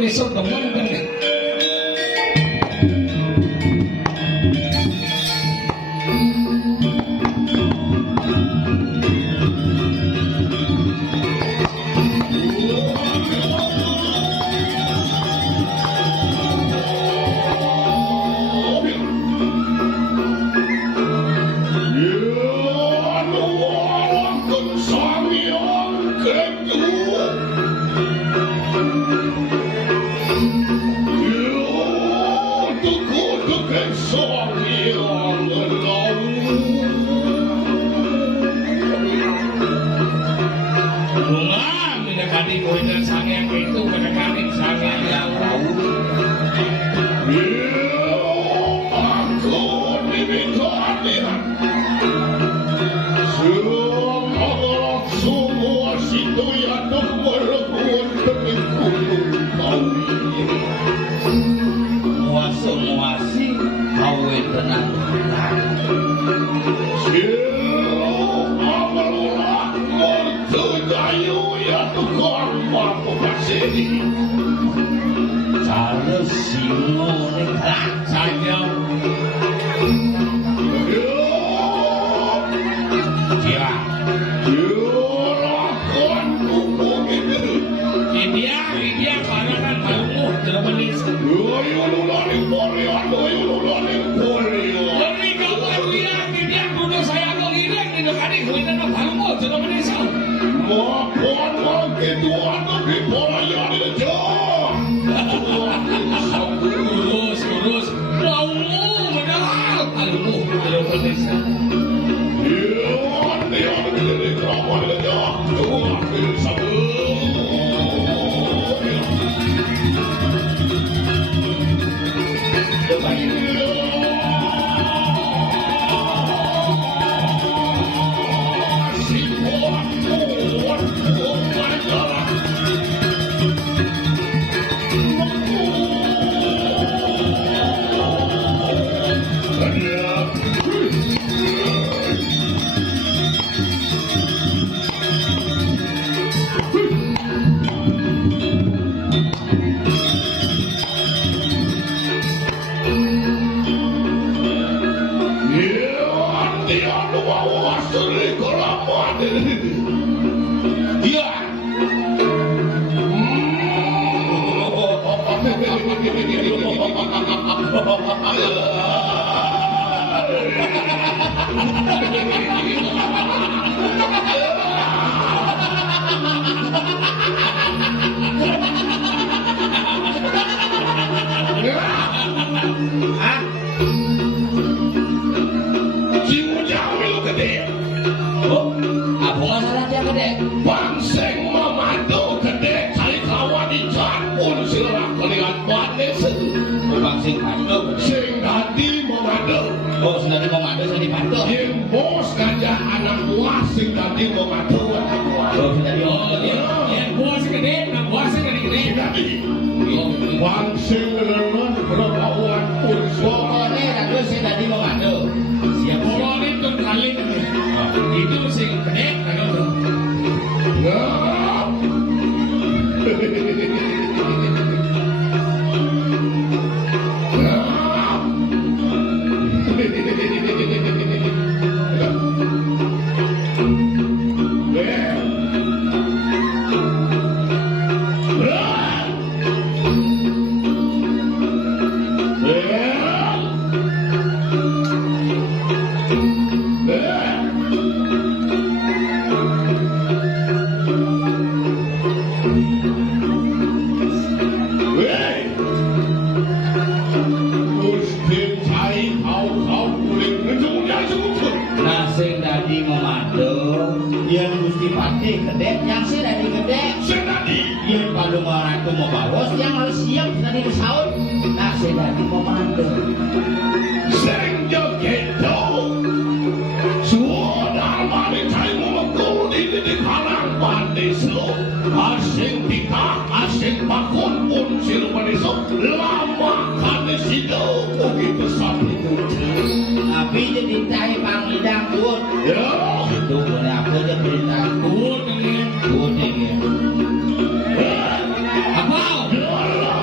besok temen kan. Apa?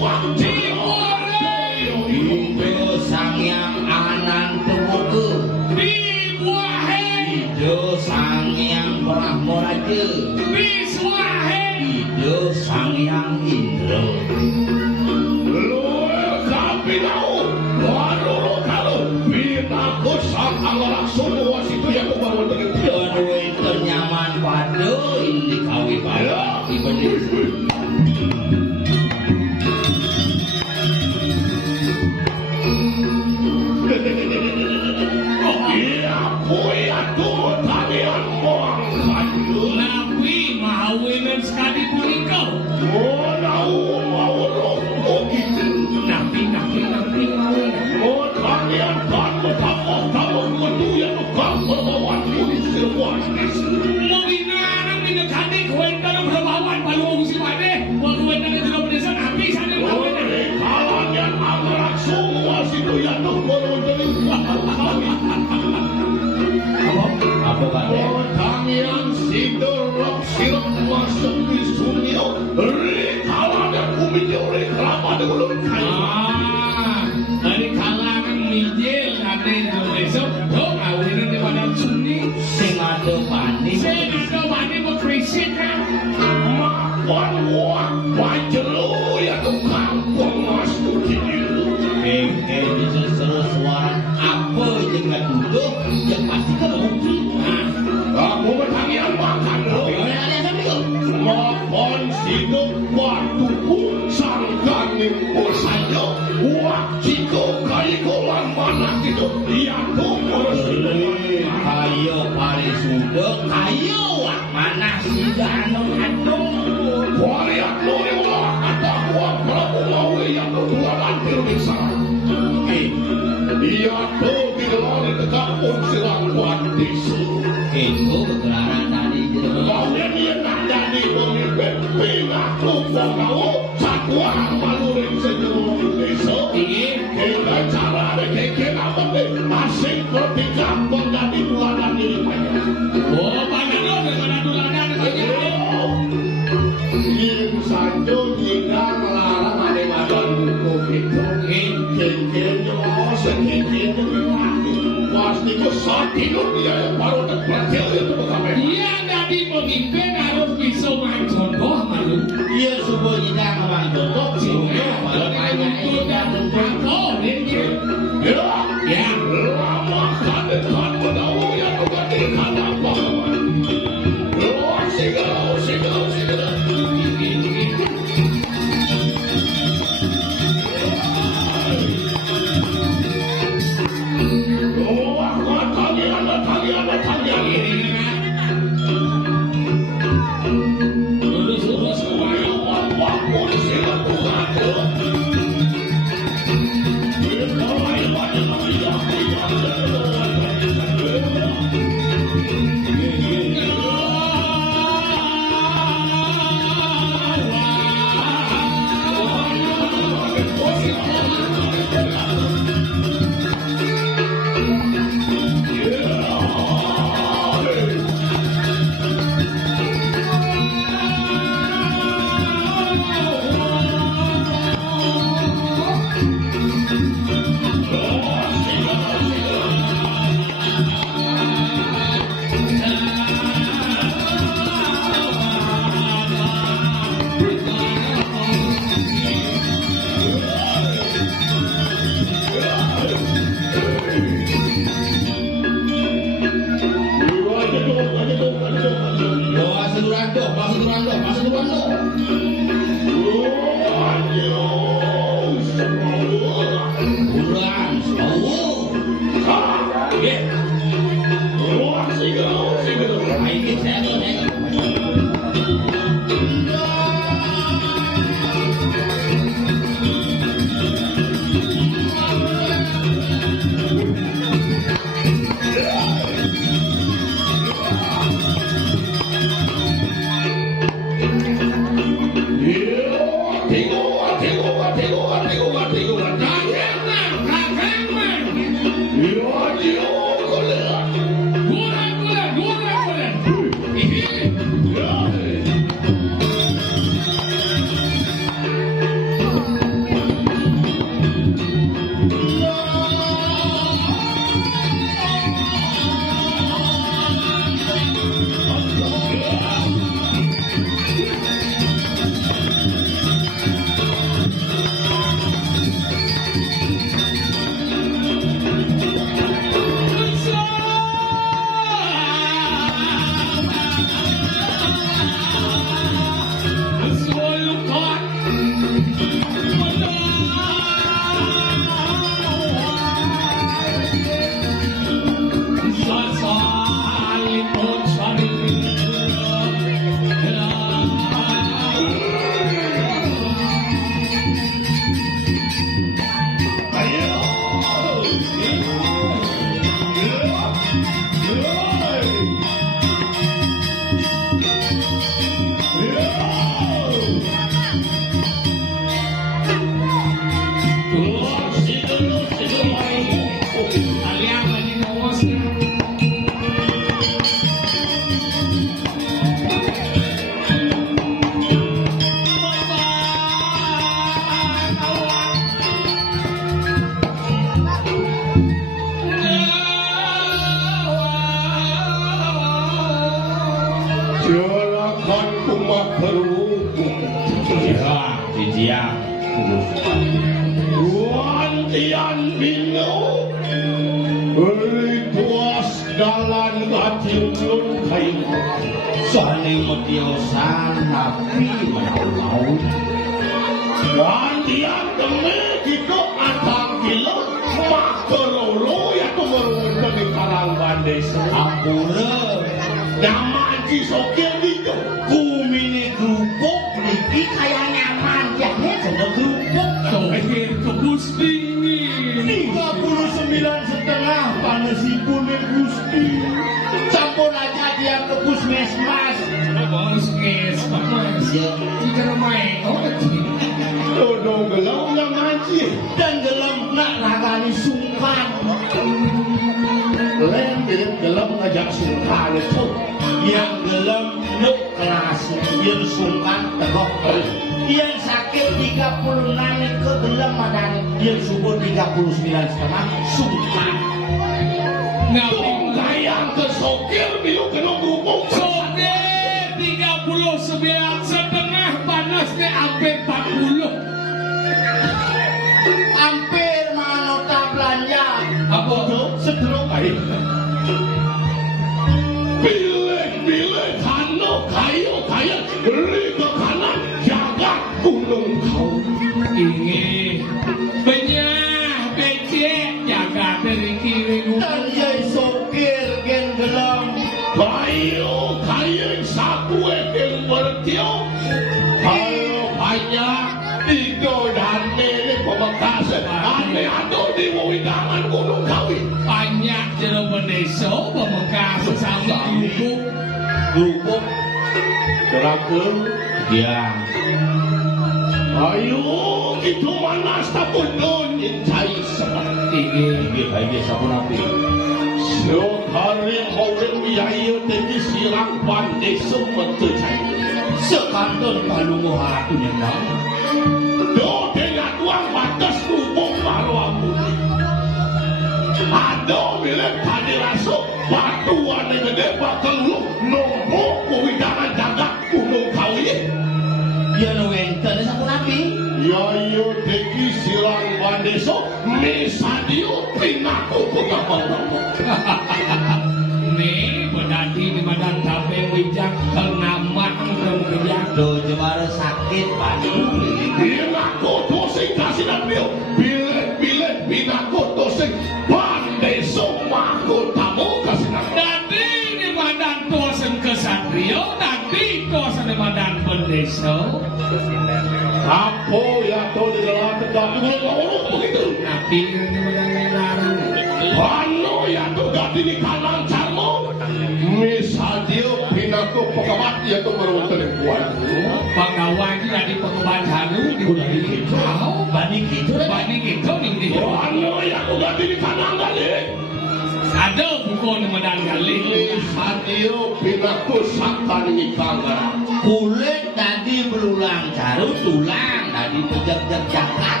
Kulit tadi berulang jarum, tulang tadi pejak-pejak jakat.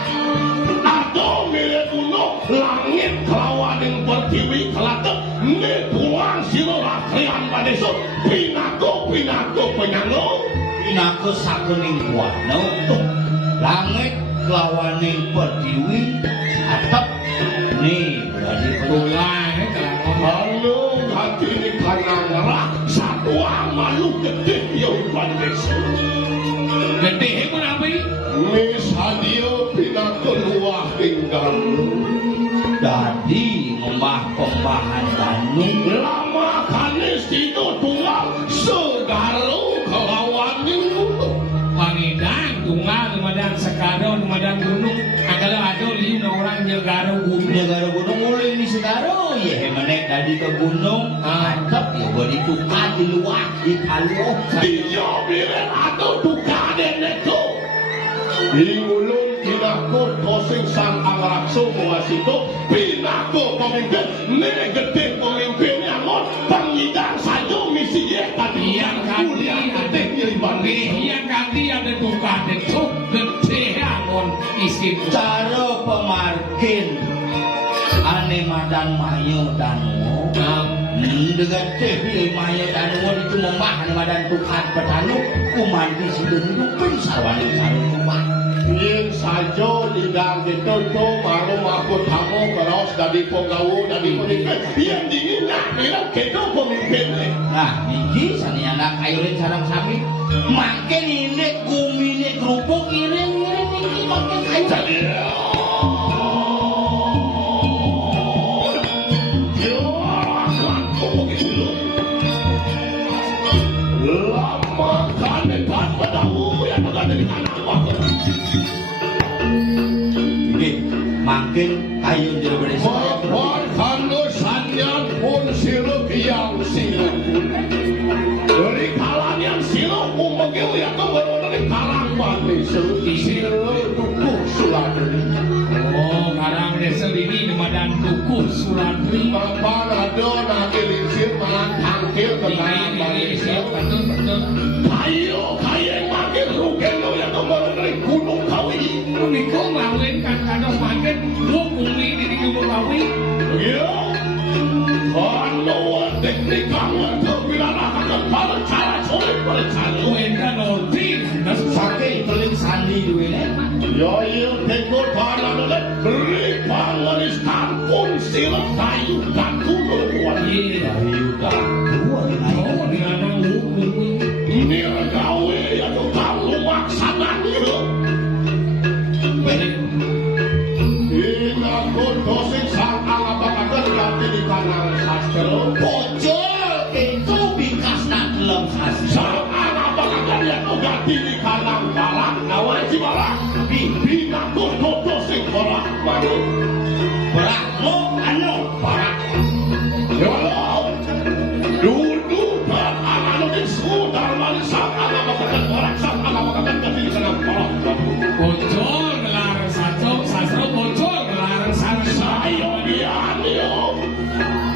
Aduh milik kuno, langit kelawan yang bertiwi kelatek, tulang sirolah kalian padeso, pinako penyanggo, pinako sakening kuano, langit kelawan yang bertiwi, atap nih berarti tulang halo hati ini karena ngerah satu amalu gede ya padeso. Gede pun apa ini? Misalnya pinako luah tinggal jadi ngembah pembahan danung lama kanis itu tunggal segaro kelawan minggu Pangidang tunggal numadang sekado numadang gunung agak ada liu orang negara gunung mulai di segaro ya menek tadi ke gunung mantap ya gua ditukar di luar di kaluh iya bilang atau tukar deneko di ulun tinakut kos sing sang angrakso wasito pinako pemimpin nek gede pemimpin angon pengidang sajo misi ye tadi yang kali ada yang kali ada tukang detuk gede angon isin Cara pemarkin ane madan mayo danwo dengan Dewi mayo danwo itu membahan madan Tuhan petanu kumandi situ pun sawaning sarung rumah yen sajo lidang ditutup marum aku tamu keros dari penggawu dari pemimpin yang dingin nak bilang kedo pemimpin nah iki sani anak kayurin sarang sami makin ini gumine kerupuk iring-iring iki makin kayu jadi lama kan padamu yang berada di kanan ini makin kayu jero beresa Kando sanyan pun sirup yang sirup dari kalang yang sirup umegil yang kebaru dari kalang mati sirup tukuh suladri oh karang desa ini madan tukuh suladri Bapak ada nak elinsir malah tangkil ke kalang mati betul ayo kaya makin rugen lo yang kebaru dari gunung kawi Niko ngawin kan kadang makin lu bumi di gunung kawi ya kalau teknik kamu terbilang akan para cara sulit berencana Wenda Nordi saking teling sandi duwene yo iya teknik para nolak beri pangalis kampung silat kayu dan kuno kuat iya kayu tak dua oh di anak lu ini gawe yang kamu maksanakan ina kudosing sang alabakakan ganti di kanan sastro bojol itu bikas nak dalam sasi sang alabakakan yang ganti di kanan balang awan si balang bina kudosing balang baru berak lo anu barak walau duduk dan anak-anak sudar mali sang alabakakan barak sang alabakakan ganti di kanan balang bocor ngelarang sastro bocor ngelarang saya bianio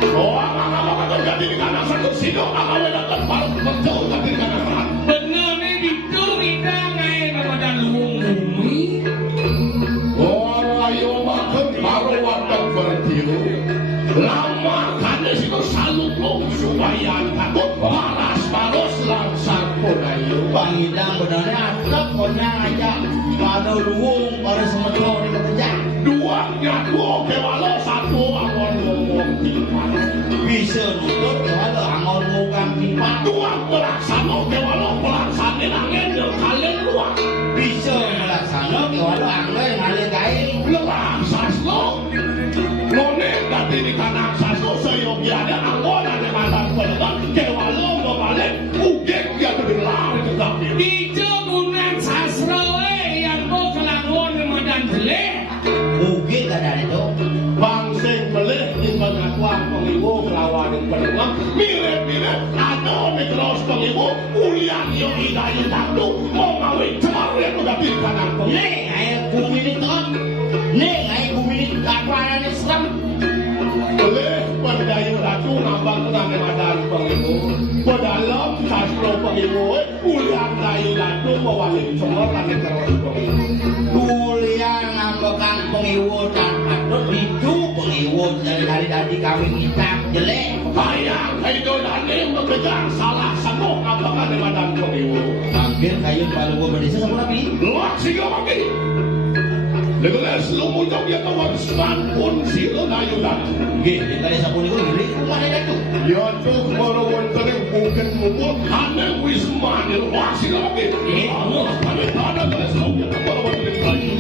soang alabakakan ganti di kanan satu sino alabakakan balang betul ganti di kanan balang bener nih itu kita ngain madan luung bumi ayo makan baru wadah bertiru lama kan situ salung supaya takut paras langsung pun ayo pangidang benarnya atap konya aja pada luung pada semedo di kerja duanya dua kewalo satu angon ngomong timan bisa nutut kalau angor ngukam timan dua pelaksana kewalo pelaksana angin kalian luang bisa melaksana kalau angor ngalir kain lelah saslo none ganti di kanan saslo seyogianya angon ada mantan penekan kewalo ngebalik ugek ya terbelah tetapi Ijo gunan sastro yang mau kelangon madan jelek mungkin kan ada itu bangsing melih ing pengakuan pengiwo kelawan ing penengah mirip-mirip ada mikros pengiwo ulian yo hidayu takdu mau ngawin cemar yang udah pilih kanan pengiwo nih ayo bumi ini tot nih ayo bumi ini kapanan Islam melih pendayu ratu ngambang tenang madan pengiwo pedalam sastro pengiwo ulian dayu ratu mewalik cemar lagi terus pengiwo kuliah ngambekan pengiwo dan patut itu pengiwo dari hari tadi kawin hitam jelek bayang itu dani mengejar salah satu apakah di madan pengiwo hampir kayu baru gua berdesa sama nabi luak siga lagi legeles lumujok ya kawan pun sila nayudan gih di kali sapun itu gini rumah ada itu ya tuh baru wonten bukan mubuk hane wisman luak siga lagi Allah kami ada geles lumujok ya baru wonten lagi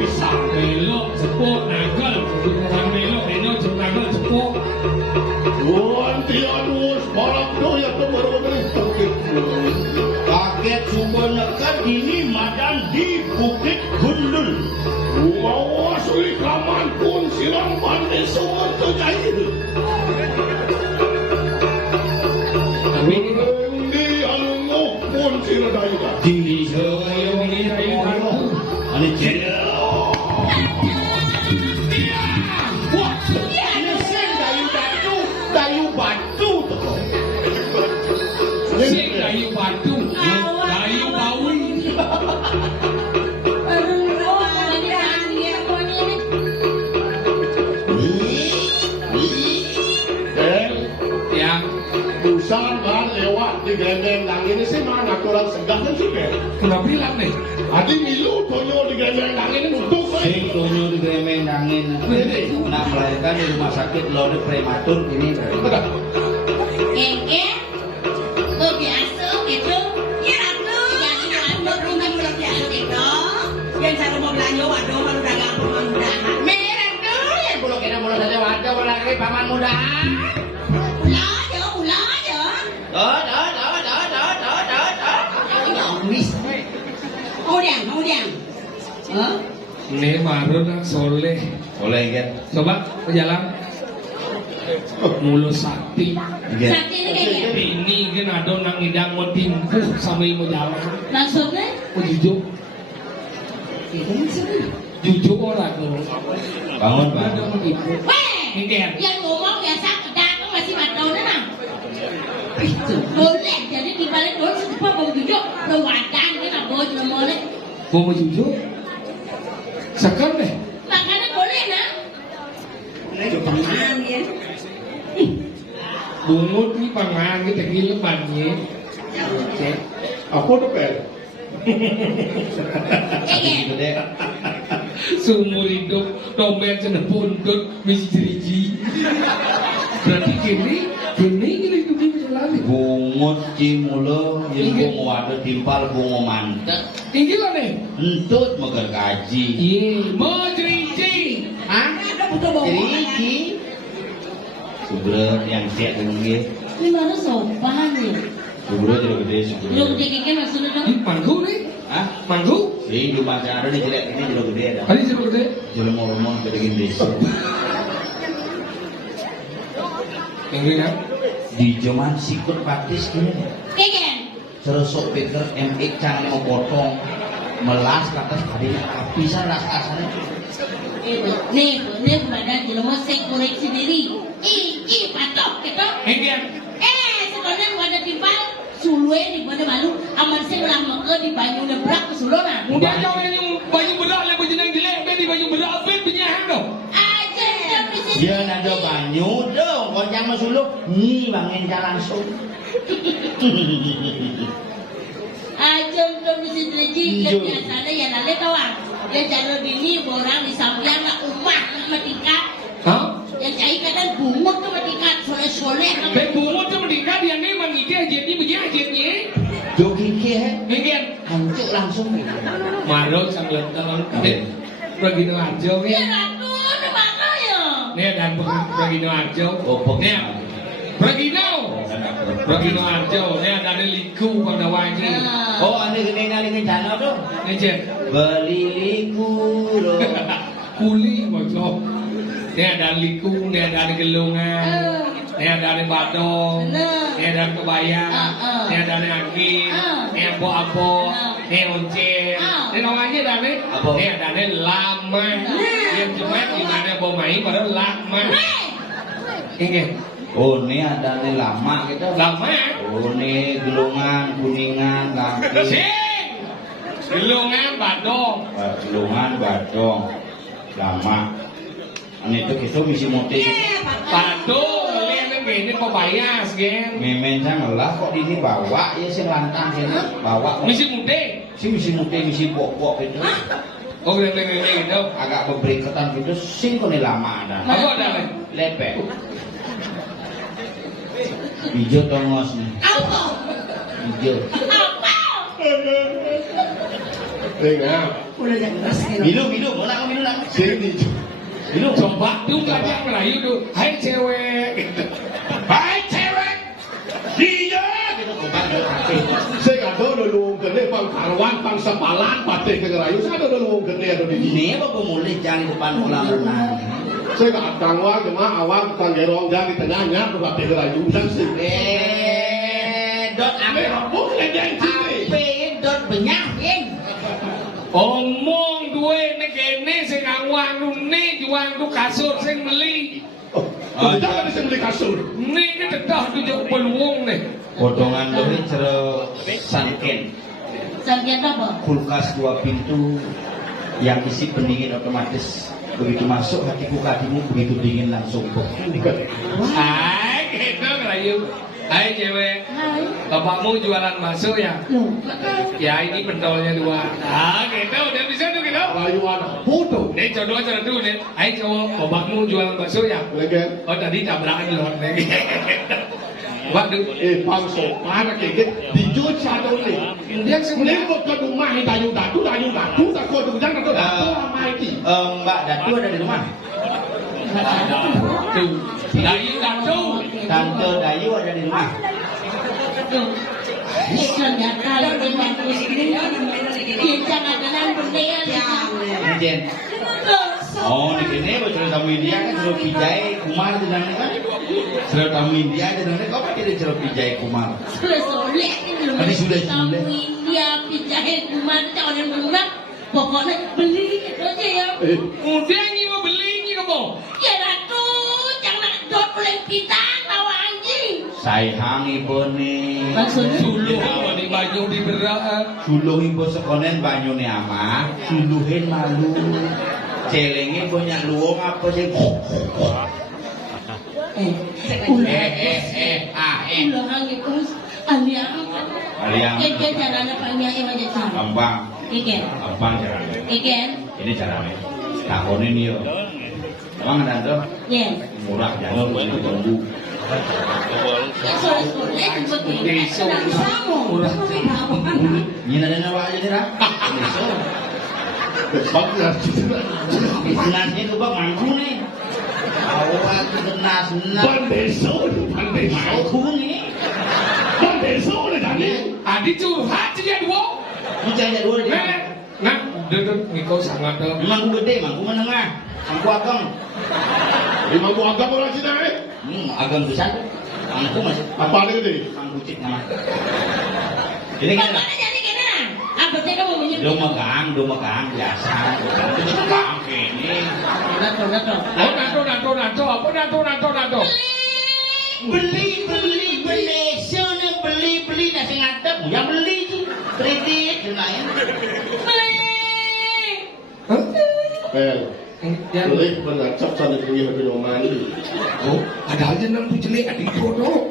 bisa. Belok cepuk nagel, bukan belok eno cepuk nagel cepuk. Wantian wis balak doya baru bukit. Kaget suku nekat ini madan di Bukit Gundul. Awas likaman pun silang pandai semua terjadi. Tapi ini Di alungo pun siladai. Di ayo ini ayo kamu. Ani jadi. Wah, ini sen kayu batu tuh. Si kayu batu, kayu bawi. Ya, Busan kan lewat di gendeng nang ini sih mana kurang segan kan sih kan? kenapa bilang nih? Adi milu tonyo di gendeng nang ini untuk Sing tunyo di gremeng nangin. Nak melahirkan di rumah sakit lo di prematur ini. Paman muda. Ini baru nak soleh. Boleh kan? Coba berjalan. Mulu sakti. Ini kan ada nang idang mau timpuh sama mau jalan. Maksudnya? Mau jujur. Jujur orang tu. Bangun Ada bangun. mau timpuh. Ini kan. Yang ngomong biasa kita masih matau nana. Boleh jadi di balik dulu setelah mau jujur, perwakilan kan apa juga boleh. Mau jujur. Sekarang deh. Makanya boleh nak. Jangan ya. Bungut ni pangan kita gila banyak. Apa tu pel? Gitu deh. Seumur hidup dompet cina buntut misi jeriji. Berarti kini kita hidup di jalan. Bungut cimulo yang bungo ada timpal bungo mantek. Ini lah nih. Entut megar gaji. Iya, mau jeriji. Hah? Ada butuh bawa. Jeriji. Subra yang siap dengan dia. Ini mana sopan ya? Subra jadi gede Lu subra. gede keke maksudnya dong? Ini manggu nih. Hah? Manggu. Ini di macam ada nih jelek ini jadi gede ada. Hari jeruk gede. Jadi mau gede gede. Yang ini kan? Di zaman sikut praktis gini. Keke. Serosok Peter MX canggih mau potong melas ke atas tadinya apisan las asalnya. Nih badan jelema saya koreksi diri. Iki patok gitu. Ini kan? Sebenarnya wadah timpal sulue di mana malu aman saya ulah meke di banyu nebrak ke sulona. Udah jauh yang baju berak lah baju yang jelek di baju berak apa penyahan dong. Aja dia bisnis. Dia nado banyu dong, koncang masuluh, bangin langsung. Aja untuk bisnis reji kebiasaannya ya nale kawan. Yang jalo dini borang di sampian nak umah nak matikat. Hah? Yang cai kadang bungut tu matikat soleh-soleh. Tapi bungut tu meningkat yang ni mengikir jadi begini. Joki kia, Ini kan? hancur langsung. Marut sang lentang. Pergi no aja Ya ni. ratu ni mana ya? Ni dan pergi no aja. Oh, Ni pergi no. Pergi no aja. Ni ada liku pada wajib. Oh, ane gede ngali kencana tuh. Ni je. Beli liku loh. Kuli macam. Ni ada liku, ni ada gelungan. Ni ada badong. Ni ada kebaya. Ni ada angin. Ni apa-apa. Ni uncil. Ni namanya dah ni. Ni ada ni lama. Yang cuma di mana bawa main pada lama. Ini Oh, ini ada nih lama gitu. lama. Oh, ini gelungan, kuningan, lampi. Sing. Gelungan badong. Gelungan, badong. Lama. Ini tuh kita misi motif. Badong. Lihat ni pebaya sekian. Memang lah kok ini bawa ya sing lantang sini bawa. Misi muda. Misi muda, misi pok-pok itu. Oh, gitu. Agak beberiketan gitu, sing kok ini lama ada. Apa ada? Lepek. Hijau tongos nih. Apa? Hijau. Apa? Dengar. Minum, mau nak minum nak. Sini. Minum coba juga dia Melayu tuh. Hai cewek. Gitu. Hai cewek. Dia gitu obat hati. Saya ada dulu gede pang karwan, pang sepalan, pakai kegerayu. Saya ada dulu gede ada di sini. Ini apa pemulih jangan di depan kolam renang. Saya nggak tangwa cuma awam tanggerong jangan di tengahnya, pakai kegerayu dan sih. Dot ame Bukan yang sini. HP dot benyakin. Omong duwe nek kene sing ngawang rune juang tu kasur sing beli. Jangan di beli kasur. Nek tetah tujuk peluang nih. Potongan lebih cero sanken. Sampai apa? Kulkas 2 pintu yang isi pendingin otomatis. Begitu masuk hatimu begitu dingin langsung kok. Hai, gitu Melayu. Hai cewek. Hai. Bapakmu jualan bakso ya? Loh, Ya ini pentolnya 2. Ah gitu, udah bisa tuh gitu. Rayuan foto. Nih coba dulu nih. Hai cowok, bapakmu jualan bakso ya? Lagi. Oh tadi tabrakan lot nih. Waduh. Pangso, mana kayak dijual satu nih. Dia sebenarnya Ini ke rumah dayu datu, tak kau tu jangan tu datu ramai ti. Mbak Datu ada di rumah? tuh. Dayu datu. Tante Dayu ada di rumah? ternyata yang dibantu sendiri dia jangan bendera ya. Jen. Oh, di sini betul tamu India kan suruh pijai kumar di dalamnya kan? Suruh tamu India di dalamnya kau kan tidak suruh pijai kumar? Soleh Tadi sudah tamu India pijai kumar jangan murah. Pokoknya beli itu aja ya. Udah ini mau beli ini kamu. Ya ratu jangan dot oleh kita tawa anjing. Saya hangi bone. Maksudnya Suluh apa di baju di berat. Suluh ibu sekonen banyune ama, suluhin malu. Celenge banyak luang apa sih? ulah hangi terus aliang. Aliang. Keke caranya panjang yang aja sama. Gampang, Keke. gampang caranya. Keke. Ini caranya. Takonin yo. Emang ada tuh Ya. murah jalur itu tunggu. Soleh seperti sama. Ini ada nawa aja nih lah. Bagus cerita. Nasnya tuh bang mangku nih. Awal itu nas. Bandeso, Mangku nih. bandeso le tadi. Adi curhat aja dua. Lu cari dulu dia. Nah, duduk Niko sangat tuh. Mangku gede, mangku menengah, mangku ageng. Lima buah agam orang Cina Ageng besar. Mangku masih. Apa ada gede? Mangku cik nama. Ini kan. Bagaimana jadi kena? Apa sih kamu menyebut? Do megang biasa. Itu megang ini. Nato. Oh, nato. Apa nato? Beli. Sana beli nasi ngadep. Ya beli sih. Kredit dan lain. Boleh mengacap sana punya lebih roman. Oh, ada aja nang jelek adik bodoh.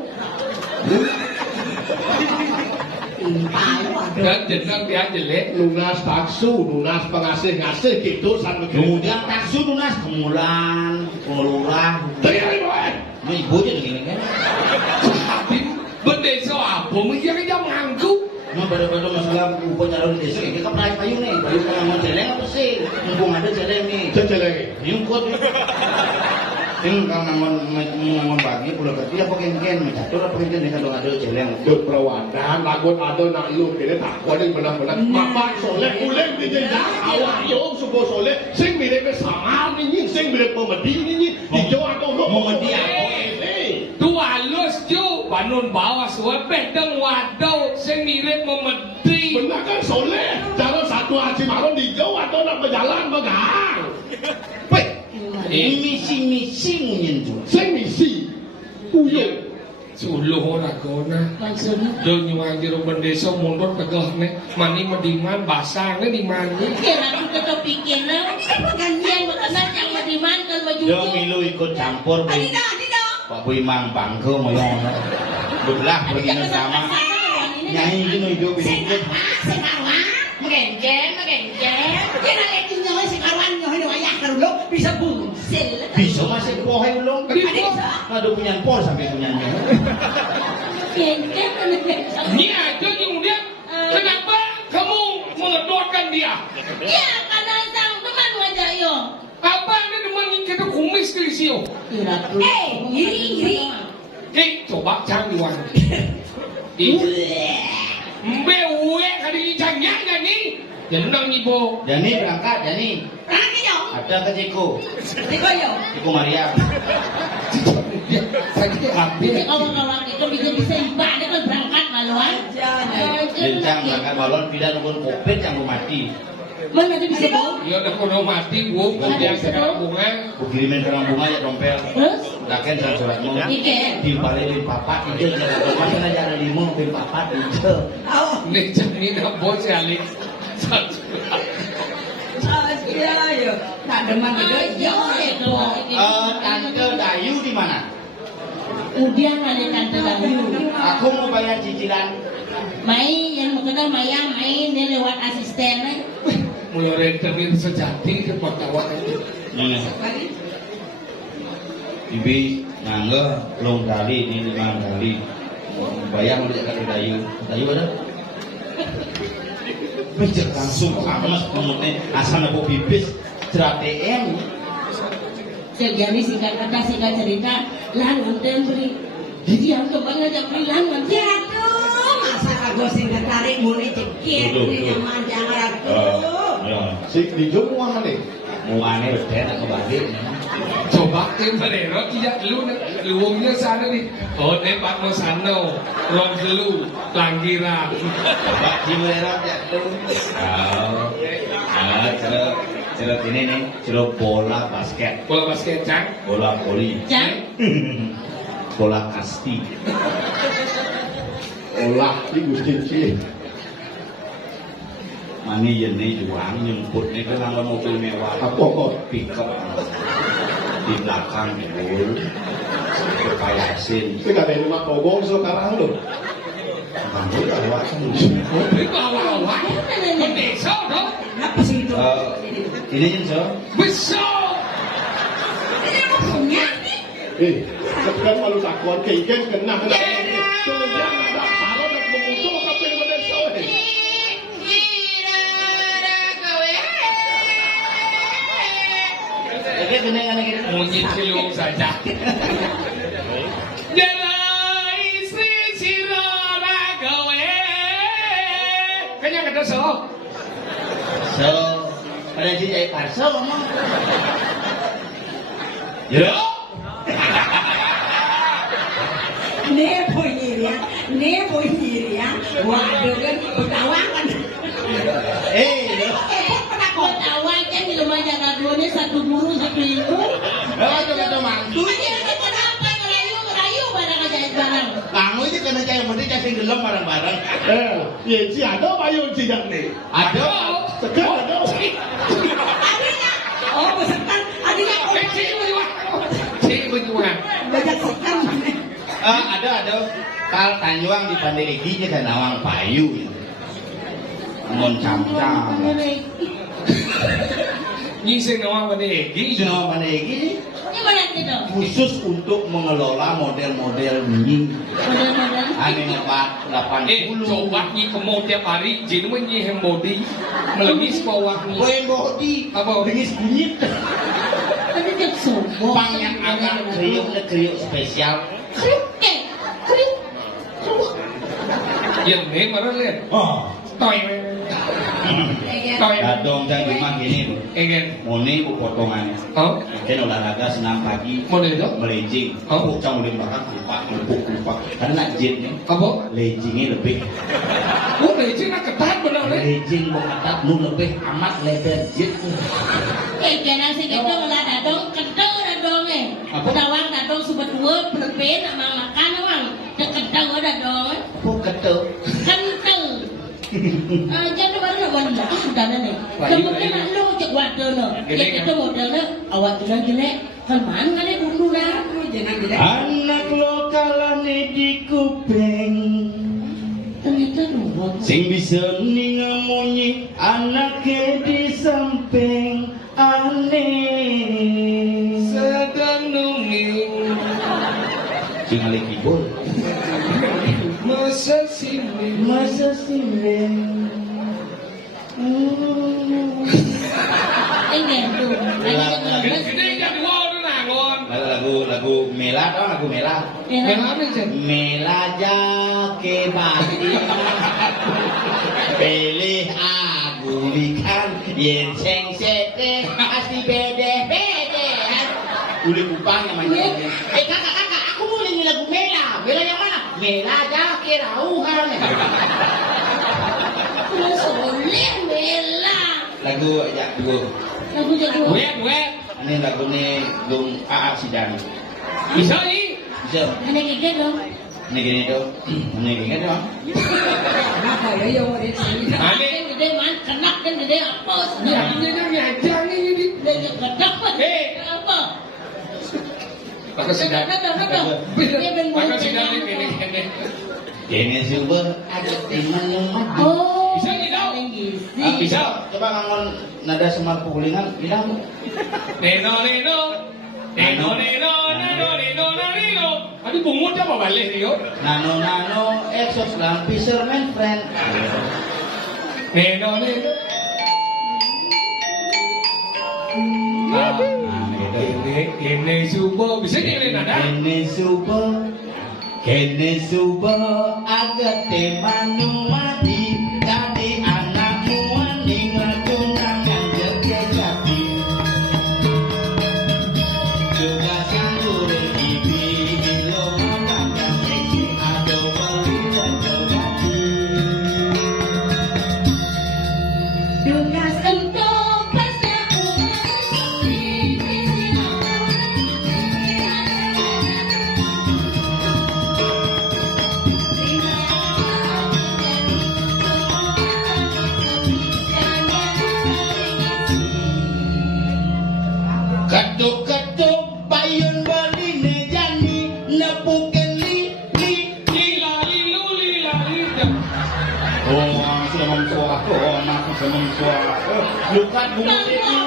Dan jenang dia jelek. Lunas taksu, lunas pengasih-ngasih gitu sampai Kemudian taksu lunas kemulan, pengelurah. Teriak boy. Ini ibu aja begini kan. Habis berdesa apa? Mungkin dia mengangguk. Mau pada masalah upacara di desa ini kan pernah payung nih, payung pengamun celeng apa sih? Mumpung ada celeng nih. Ceceleng. Ini kuat nih. Ini kalau ngamun bagi pulau kecil apa ken mencatur apa ken nih kalau ada celeng. Berperawanan, lagun ada nak lu kini tak kuat ini benar-benar. Mapak soleh, uleng di jenjang awak jom subuh soleh. Sing mirip sama ni, sing mirip pemedi ni. Hijau atau lu Pemedi apa? Dua halus ju, banun bawah suat bedeng wadau, sing mirip memedi. Benar kan soleh. Jangan satu haji malam hijau atau nak berjalan megang. Weh, misi menyentuh. Sing misi. Uyuk. Suluh ora kona. Maksudnya? Do nyuwang jero bendesa mundur tegah nih. Mani mediman basah nih di mani. Kira aku tetap pikir lah. Gantian makanan yang mediman kan baju. Yo milu ikut campur bu. Pak Bu Imam Bangko moyong. Belah begini sama. Nyai itu hidup sedikit. Megenjen. Kira lagi nyoy sekarang nyoy wayah teruluk bisa bungsil. Bisa masih pohai belum? Bisa. Aduh punya por sampai punya. Genjen. Ini aja kemudian kenapa kamu mengedorkan dia? istri sio. Iri. Coba canduan. Mbe uwe kali cangnya nih. Jeneng ibu. Jani berangkat, Jani. Berangkat yo. Ada ke Ciko. Ciko yo. Ciko Maria. Saya kita ambil. Jadi kawan-kawan itu bisa ibak dia kan berangkat maluan. Jencang berangkat balon pindah nunggu covid yang mati. Mana dia bisa bau? Iya udah kono mati bu. Yang sekarang bunga. Ku kirimin kerang bunga ya dompel. Terus? Daken dan suratmu. Ike. Di balik papat itu masa aja ada lima pil papat itu. Nih jangan nak bos alik. Iya. Tak demam gede. Tante Dayu di mana? Udah ada tante Dayu. Aku mau bayar cicilan. Main yang mau kenal Maya main dia lewat asisten. Mulai rentenir sejati ke Patawa itu. Bibi nangga long kali ini 5 kali. Bayar mau diajak ke Dayu. Dayu ada? Bijak langsung panas pemutih asal aku bibis cerat TM. Jadi singkat kata singkat cerita langun beri. Jadi yang coba ngajak beli langun. Aduh masa kagak singkat tarik mulai cekit ini manjang ratu. Si dijung muang nih. Muane beden aku balik. Coba Timberero tidak luwungnya sana nih. Oh tempat mau sana. Rom dulu langgira. Coba Timberero ya dulu. Cerut ini nih, cerut bola basket. Bola basket cang. Bola voli. Cang. Bola kasti. Olah di Gusti. Mani ini juang nyemput nih kan nangga mobil mewah. Apa kok? Pickup di belakang bul. Kepayasin. Itu gak ada rumah kobong sekarang loh. Kamu kawasan. Ini bawa-bawa. Desa dong. Apa sih itu? Ini so. Besar. Ini apa punya? Sekarang malu takut keikan kena. Jangan ada salah dan mengutuk apa yang ada salah. Oke, dengan gitu. Monyet cilung saja. Jalan istri sirona gawe. Kayaknya kata so. So, ada si Jai Parso ngomong. Ya. Nih punyir ya. Waduh kan petawangan. Petawang kan di rumah jaga duanya satu buru satu ibu. Coba mantu. Ini kenapa ngerayu barang aja barang. Kamu itu kena kayak penting kasih gelem bareng-bareng. Ya si ada payung tidak nih. Ada. Sekarang ada. Adanya. Oh besetan. Adanya. Cik berjuang. Banyak setan. Ada. Kal Tanjuang di Pandai Egi kan nawang payu. Mon cam-cam. Nyising nawang pada Egi. Nawang Pandai Egi Ini mana itu? khusus untuk mengelola model-model mini. Model-model. Ane ngebat 80. Coba nyi kemo tiap hari, jadi nyi hem body, melengis bawah nih. Boy body. Apa? Bengis kunyit. Tadi dia sombong. Pang yang agak kriuk spesial. Kriuk. Yang ini mana lihat? Oh. Toy. Toy. Dong dan rumah gini. Engen. Moni bu potongannya. Oh. Mungkin olahraga senam pagi. Model itu? Melejing. Oh. Cang udah makan lupa. Karena jet nih. Apa? Lejingnya lebih. Oh, lejing nak ketat benar nih. Lejing mau ketat lu lebih amat lebar jet. Jangan sih kita malah datang kedel dongeng. Petawang datang super dua berben sama makan uang. Kedel ada dong. Apa ketel? Kentel. Jangan baru nak benda. Sudah nih. Kemudian nak lu cek wadah no. Yang itu modelnya awak tulang jelek. Kan mana nih dulu dah. Jangan jelek. Anak lokalane di kuping. Ternyata dulu. Sing bisa ningamunyi anaknya di samping aneh. Sedang nunging. Sing alih kibul. Masa sini. Ini tuh. Gede jadi wow tu nak lagu Mela tau lagu Mela. Melane Jen. Mela jake bati. Pilih aku ikan yen seng sete asli bede. Uli kupangnya macam. Kakak, aku mau nyanyi lagu Mela. Mela yang mana? Mela jake rauhan. Soleh Mela. Lagu jago. Lagu jago. Duet. Ini lagu ni Gung Aa Sidan. Bisa ni. Bisa. Ada gigi dong. Ini gini tu. Ini gini tu. Kenapa ya yang ada sini? Ane. Kan gede man, kenak kan gede apa? Ya, dia ngajar ni ni. Dia kenak apa? Apa? Maka sidang. Dia ben Maka sidang ni kene. Ini super ada teman yang mati. Oh. Bisa ni tau? Bisa. Coba ngangon nada semar pukulingan bilang. Neno. Adi bungut apa balik ni yo? Nano exos lang fisherman friend. Neno. Ini super. Bisa ni nada? Kene super ada temanu mati tadi anakmu ani ngacunangan jati juga sandur ibi lo makan seksi ado beli dan terjadi Duka sentuh pasnya Ketuk-ketuk payun baline jani nepuken li. Oh, sudah memsuah. Aku sudah memsuah. Lukat bunga itu.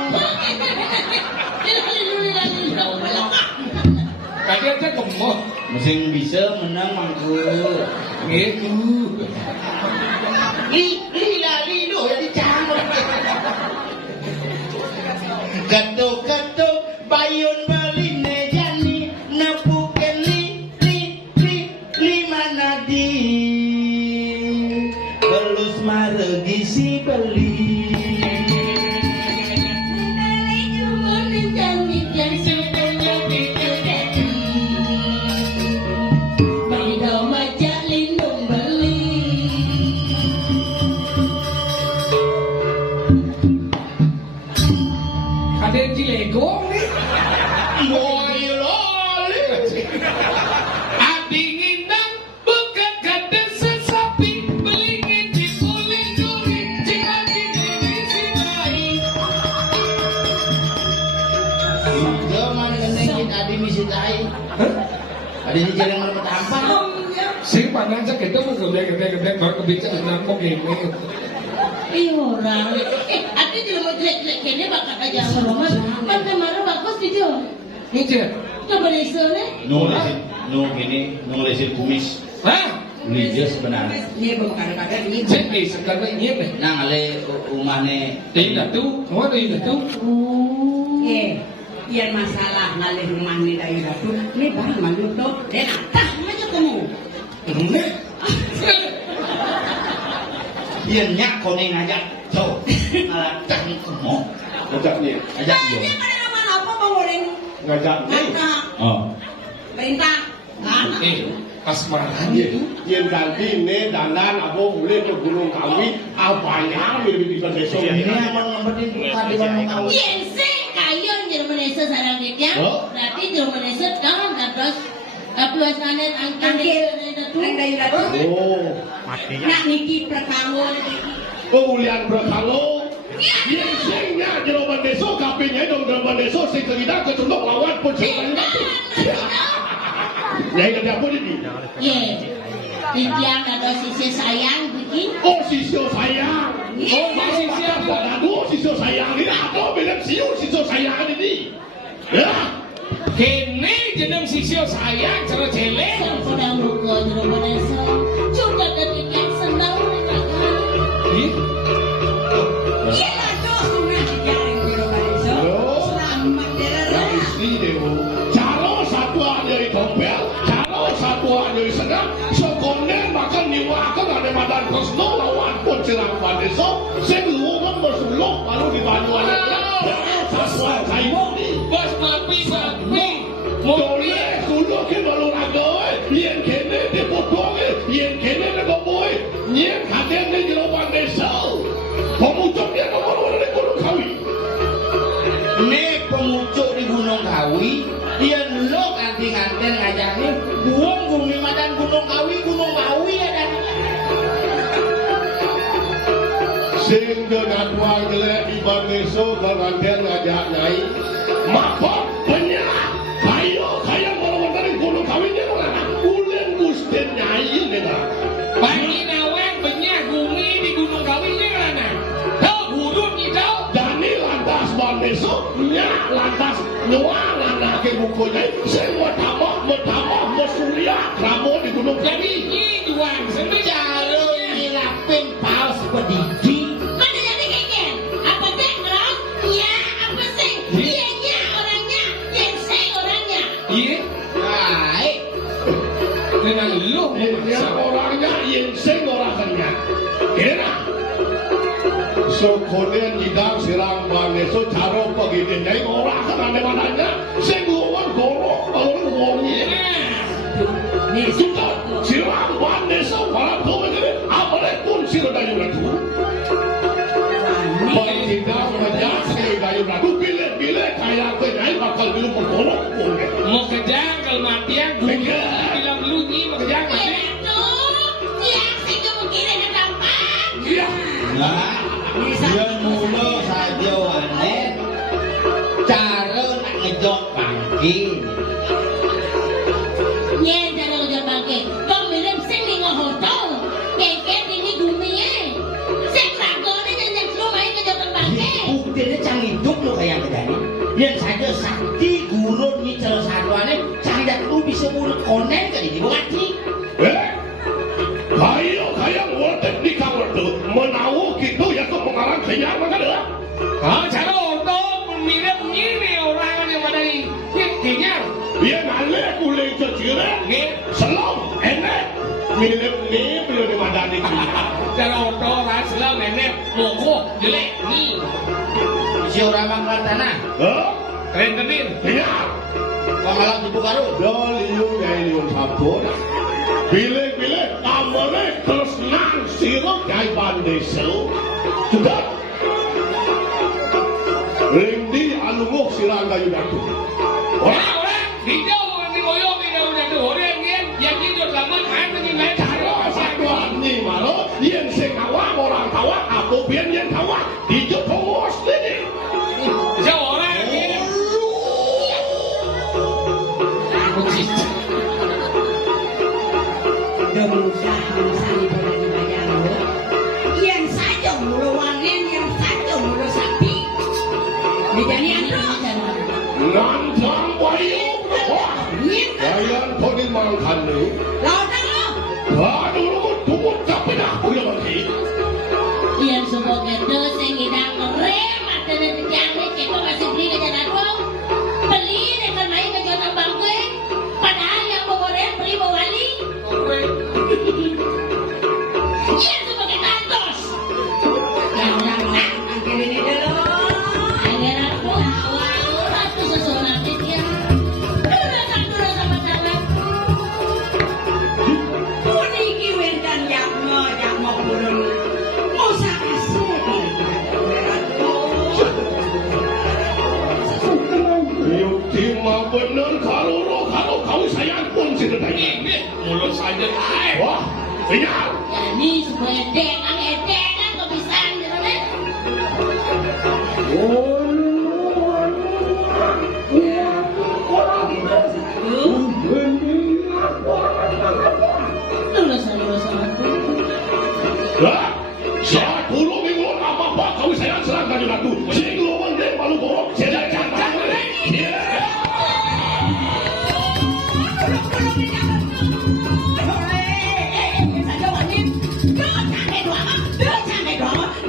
Tadi aja gemuk. Mesin bisa menang mangku. Gitu. Lilo jadi canggul. Ketuk-ketuk payun baline jani nepuken li mana di belus maregi si beli. Ada Cilego ni. Boy loli. Adingin dan bukan kata sesapi belingin di kulit curi jika diri sinai. Jangan ngendengin adi misi tai. Adi ni jalan malam tampar. Si pandang sa kita mo gede baru kebicaraan nak begini. Orang. Ati juga mau jelek-jelek kene bakal aja rumah. Mana mana bagus video. Ini je. Coba lihat Nulisin kumis. Hah? Religius sebenarnya. Ini bukan kadang-kadang ini. Jadi sekarang ini apa? Nang ale umane Tidak tu, mau tidak tu. Yang masalah ngalih rumah ni dari datu. Ni bahan malu tu. Dan atas macam kamu. dia nyak kone ngajak. So, ala tak kemo. Ngajak ni. Ajak Ini dia. pada nama apa pengoreng? Ngajak ni. Anak. Oh. Perintah. Anak. Asmaran. Yang ganti ni dandan abo boleh ke Gunung Kawi abangnya lebih di desa Ini ni. yang ngembetin tukar di Gunung Kawi. Yense kayo yang Indonesia sarang dia. Berarti di Indonesia jangan terus. Tapi wasanet angkat dari datu. Oh. Nak niki pertanggung niki. Kemuliaan berkalo. Yang sehingga jeroman desa kapinya dong jeroman desa sing cerita kecunduk lawan pun sebenarnya. Ya itu dia pun ini. Ye. Tiang ada sisi sayang bikin. Oh sisyo sayang. Oh masih siap aduh sisyo sayang ini apa beda sisyo sayang ini. Ya. Kene jeneng sisyo sayang cara celeng. Yang sedang buka di Indonesia. Juga ketika senang mereka. Ih, Iya lah tuh sungai dijaring di Indonesia. Selamat Yang daerah. istri dewo. Caro satu Nek pemucuk di Gunung Kawi, yen lo kanthi-kanten ngajani buang bumi madan Gunung Kawi ada. Sing dengan wang jelek di Baneso kanganten ngajak nyai. Maka penyelah kayo mau dari Gunung Kawi nya mana? Ulen gusten nyai nih. Pagi nawang banyak bumi di Gunung Kawi nya mana? Tahu burung hijau. Dani lantas Baneso nya lantas nuang anak ke bukunya. Saya mau tambah surya ramo di Gunung Kawi. Jadi ini juang sendiri. Calo nyilapin paus pedidi. Mana jadi keken? Apa teh ngeros? Ya, apa sih? Iya nya orangnya, yang saya orangnya. Iya. Baik. Dengan lu Yang orangnya yang sing orangnya. Kena. So konen hidang sirang Baneso caro pagini nyai orang kan ane-ananya. Sing luar goro, orang ngomongnya. Nih, Kita sirang Baneso para pemegere apalagi pun siro dayu ratu. Pagidang menjadi dayu ratu pilih kaya kenyai bakal dulu pengkolok pun. mau kejang kalau matian gunung bilang lu nih mau kejang mati. ya, saya kemungkinan yang gampang. Iya. Nah, dia mulu saja wane cara nak ngejok pangki. Nya cara udah pakai, kau mirip sing nih ngohotol. Keket ini guminya. Saya ragonya jangan rumah ke jalan pakai. Buktinya cang hidup lo kayak begini. Yang saja sakti gurun nyicel satuannya cang lu bisa mulut konen kali ini bukti. Kayak ngotek di kamar tuh menawu gitu ya tuh pengarang kenyang maka dah. Oh, cara untuk mirip ini orang yang pada ini kenyang. Dia ngalek uleng cecire, selom enek mirip nih belum dimadani kita. Cara untuk orang selam nenek moko jelek nih. Si orang mangkal tanah. Rentenin. Kenyang. Pangalang di Bukaru. Liung sabun. Pilih amane terus nang siro kay Baneso. Sudah. Ringdi alungok sirang kayu datu. Orang hijau di boyong ini udah tuh orang yang hidup lama kan mengingat cara Satuan ni malo, yen sing awak orang tawak, aku biar yen tawak, hijau pengos ni. seorang ini. Domusa-musani pada dibayar lo. Yang saja mulu wangen, yang saja mulu sapi. Dijani andro. Nantang bayu, wah, Nyet. bayan konin mangkan ni. Lautang lo. Aduh, tumut capek aku yang lagi. Yang semua gitu sing hidang rem atau nanti jangan ceko masih beli ke jalan dong. Beli dengan main ke jalan bangke. Padahal yang bawa rem beli bawa wali. Yang sebagai tantos. Yang angker ini dulu. Angker aku awal ratu sesuatu dia. Dulu sama jalan. Puniki wendan yakmo burung. Musa kasih. Yukti mah bener kalau kau sayang pun sih Ini mulut saja. Wah, kenyang. Jadi supaya edek kan kebiasaan gitu kan. Lulus aku. Lah, 10 minggu apa kau sayang serang kayu datu. Sing lu mendek malu borok, saya jangan.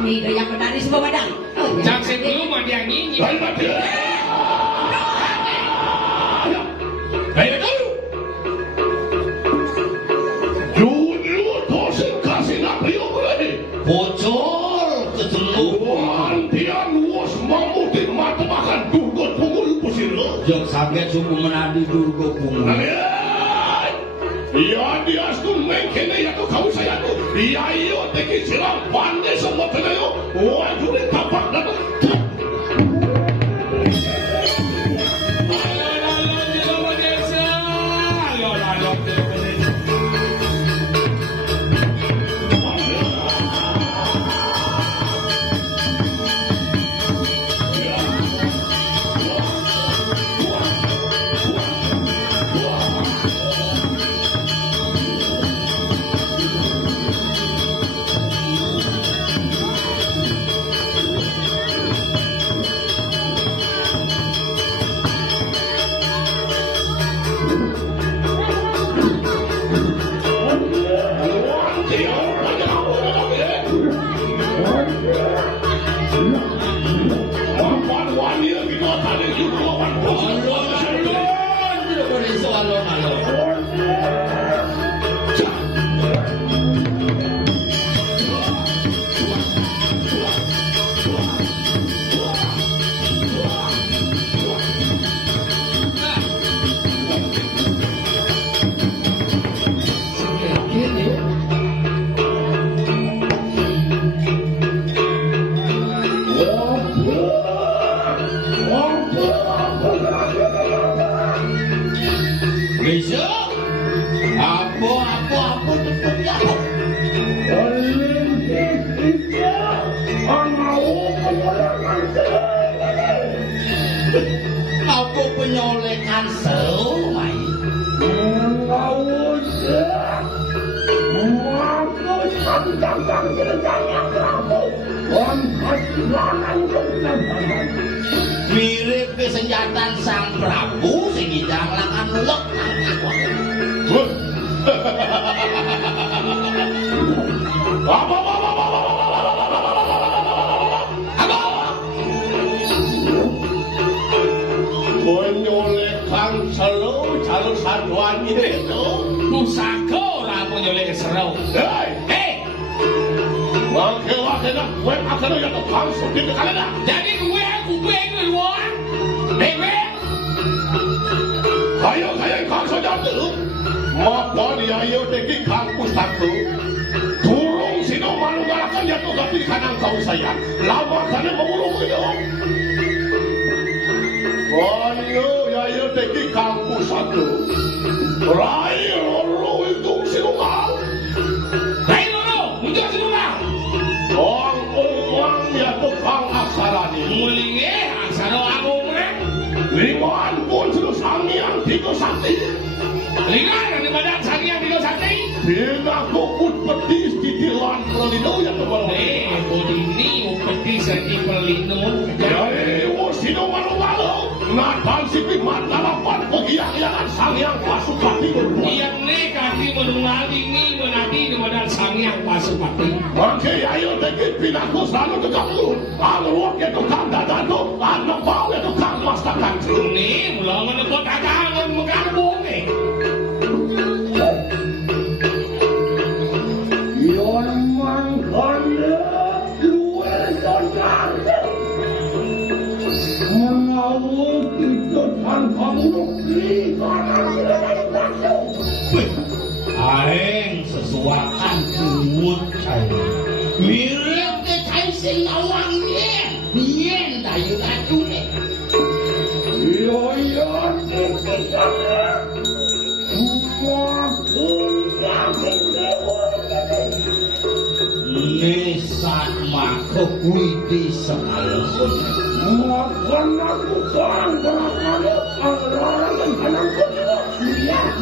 Nih yang menari semua badan. Jangan sebelum ada yang ini. Baik mati. Baik dulu. Dulu tosin kasih nak beliau berani. Bocor ketemu. Antian luas mampu di mata makan durgot pukul pusir lo. Jok sabet suku menadi durgo bunga. Iya dia tuh mengkene ya tuh kau saya tuh. Iya iyo teki silang pandai semua tenayo. Wah juri tapak dapat. alon-alon. Bisa? Apa cepet ya? Apa penyolekan semai? Mirip kesenjataan sang Prabu sing idang lakan lek. Menyolekan selo jalur saduan itu Pusaka ora nyolek seru. hei wakil-wakil nak gue akan ya tukang sudir ke kalenda Jadi gue aku pengen luar. Dewe. kayo kang saja dulu maka dia ayo teki kang pustaku turung sino manunggalakan ya tuh gati kanang kau saya lama kana mengurung itu ayo ya ayo teki kang pustaku rai loro itu sino kau Hai loro, muncul semua. orang ya tukang aksara ni Mulinge aksara aku mah. lingkungan pun sudah sangiang tiga sakti Lingan di badan sangiang tiga sakti. Bila kukut petis di tilan pelino ya teman Bodini upeti segi pelino. jadi sino malu-malu Natal sipi matarapan pegiang-giangan sangiang pasupati Yang nekati menungali ini menati di badan sangiang pasupati. Oke, ayo teki pinaku selalu tegak lu Aluak ya tukang dadado Anak bau ya tukang mastakan Ini mulai menepot kagangan mengkarbong eh. Yon mangkanda luwe tonang Menawut itu tanpa murukli Aeng sesuakan kumut cai. Mirip ke cai sing awang yen dayu adune. Yo tikikana Semua punya Nesak maka kuiti sekalipun. Makan aku sang berapa orang dan kanan kedua lihat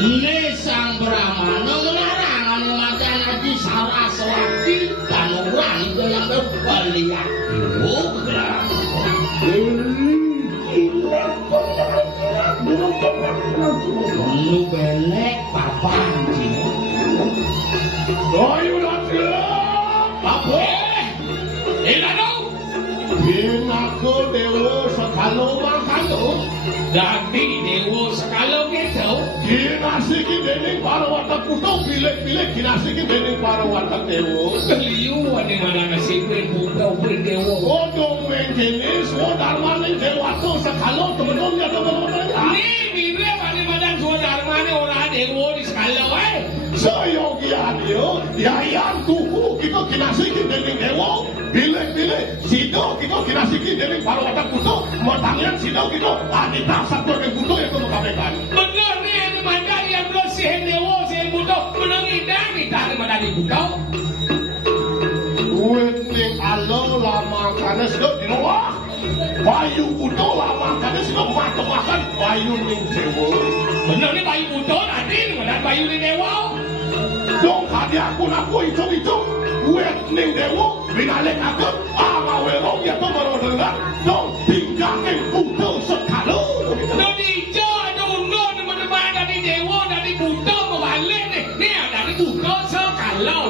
Nesang Brahmana ngelarangan macan haji Saraswati dan orang itu yang berpeliak juga. Lu belek papan cina. Ayo datang Apa? Dong. Binaku dewa sekalo mangkano Dati dewa sekalo gitu. Kinasiki dening para watak kuto pilih-pilih kinasiki dening para watak dewa Keliu ada mana nasibin buka ubin dewa. Odong menjenis wadarmaning dewa to sekalo temen-temen ya temen-temen Ini mirip ada badan suadarmane orang dewa di sekalo eh. Seyogian yo Yayan tuku kita kinasiki dening dewa Pilih-pilih Sido kita kinasiki dening para watak kuto Matangyan sido kita Anita satu yang kuto yang mengkabekan Benar nih yang mandang yang belum sihen dewa sihen butuh menangidang nih tak ada di buka. Duit ning alo lama karena sudah di luar Bayu kuto lama karena sudah makan bayu ning dewa Benar nih bayi butuh nanti mana bayi di dewa. Dong kadi aku hijau-hijau Duit ning dewa Binalek aku Amawe rong ya tuh baru dengar Dong tinggalin kuto sekalo Dodi jo dulu teman-teman dari dewa dari butuh kebalik nih. Nih dari butuh sekalau.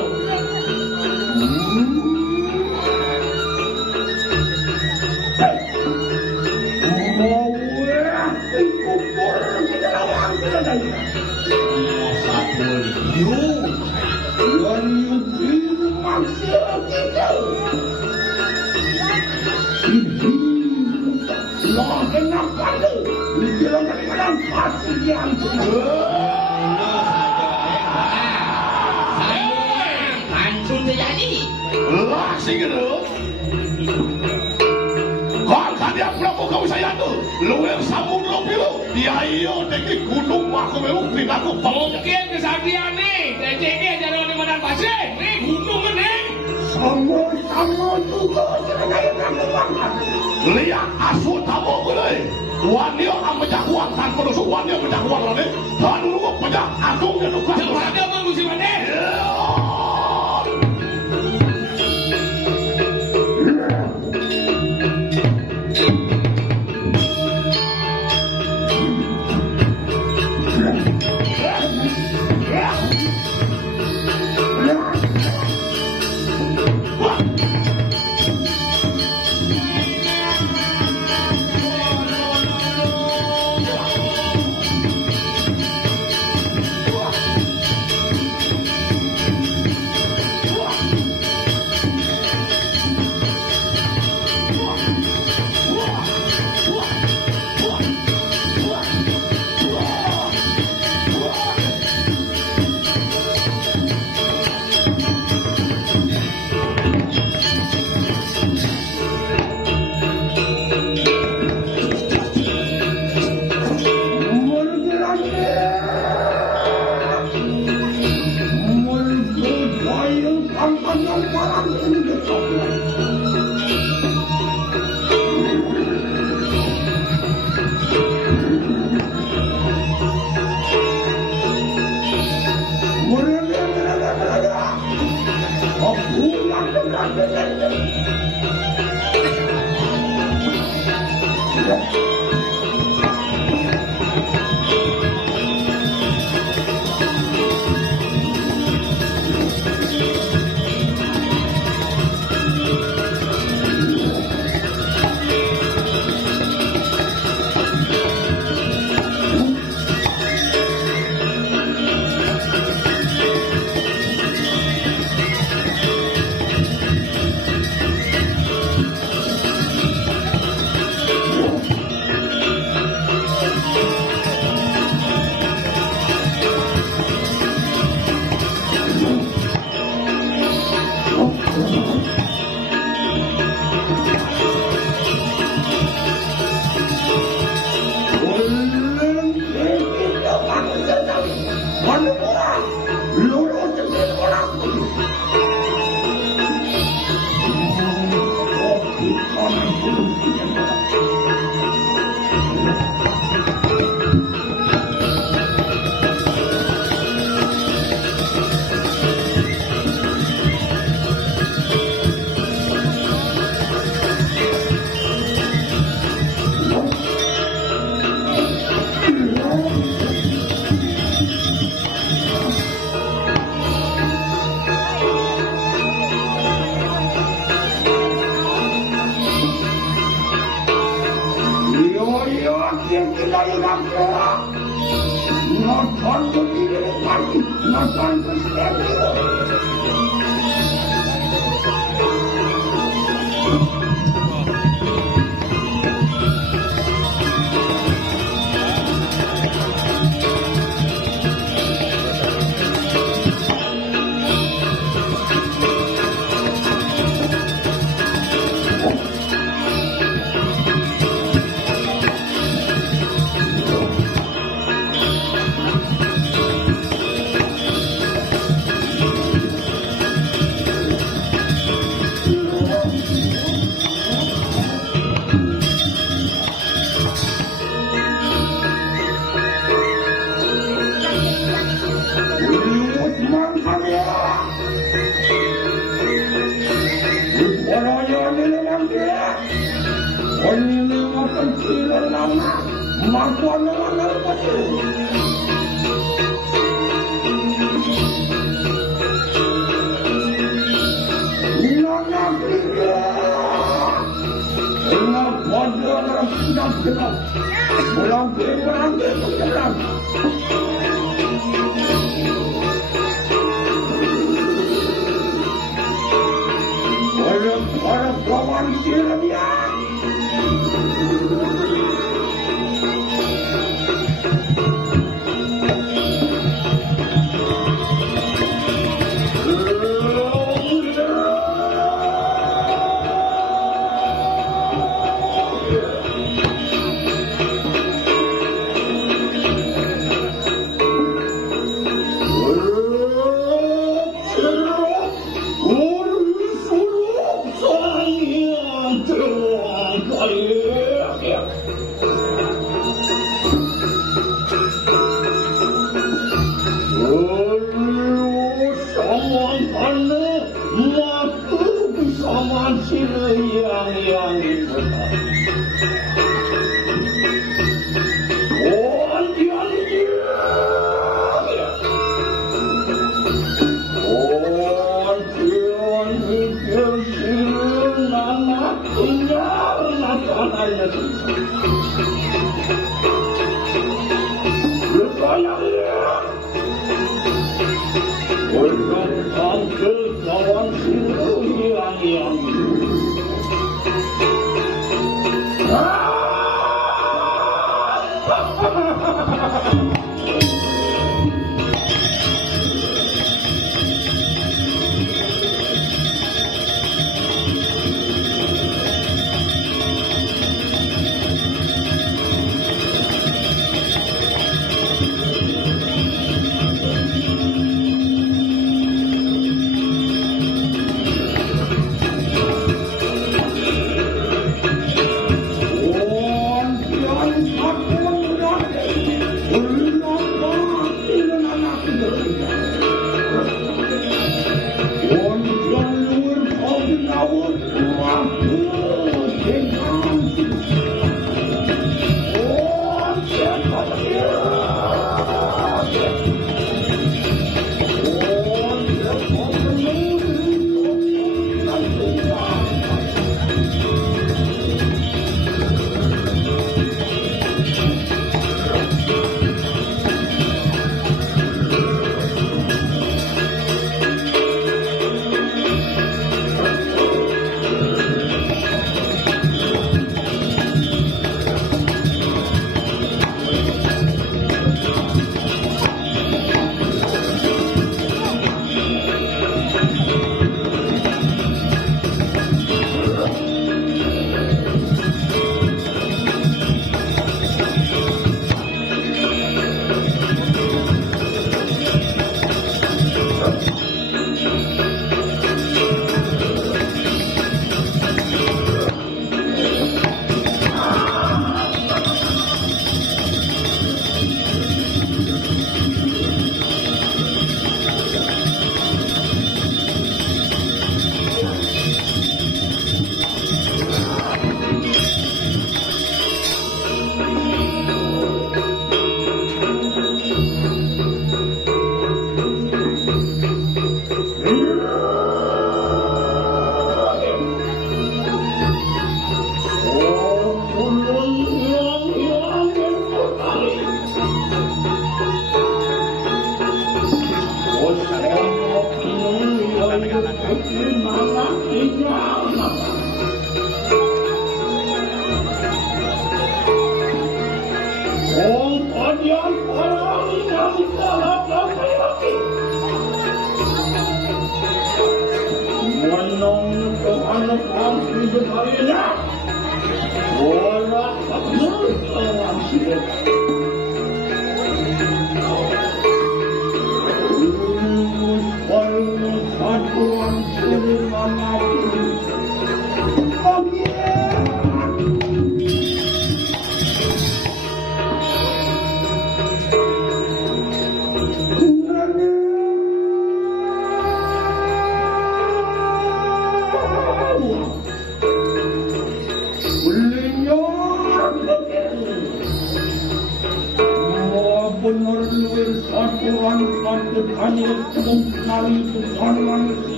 Sapul yu. Hancur terjadi. Lah sigero. Kau kadiak prabu kau saya tu. Luar samudra biru. Ya iyo deki gunung aku memang pinaku pamong. Mungkin kesaksian nih, TCG jalan di Medan Pasir, nih gunung nih. Sama juga sebenarnya kamu makan. Lihat asu tamu boleh. Wanita am menjakuan tan penusuk wanita menjakuan lagi. Dan dulu pejak asu keduka. Ada mengusi mana? Bodoh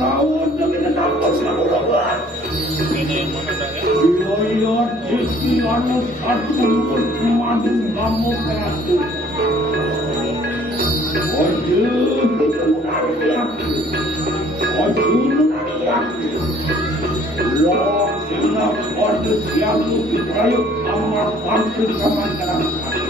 Mau kenapa kamu lemah? Iya, jadi anu satu madu kamu keratu. Aduh, wah, kenapa ada siapa dikayuk sama pantu sama masyarakat?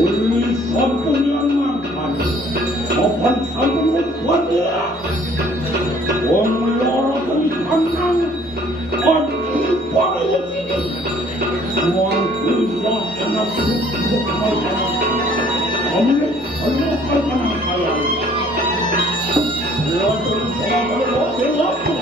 Uli sampun yang makan, sopan sampun buat dia. Wong loro kami kandang, aduh pada sini. Wong bisa kena buruk makan. Kamu kena halal. Lalu lalu.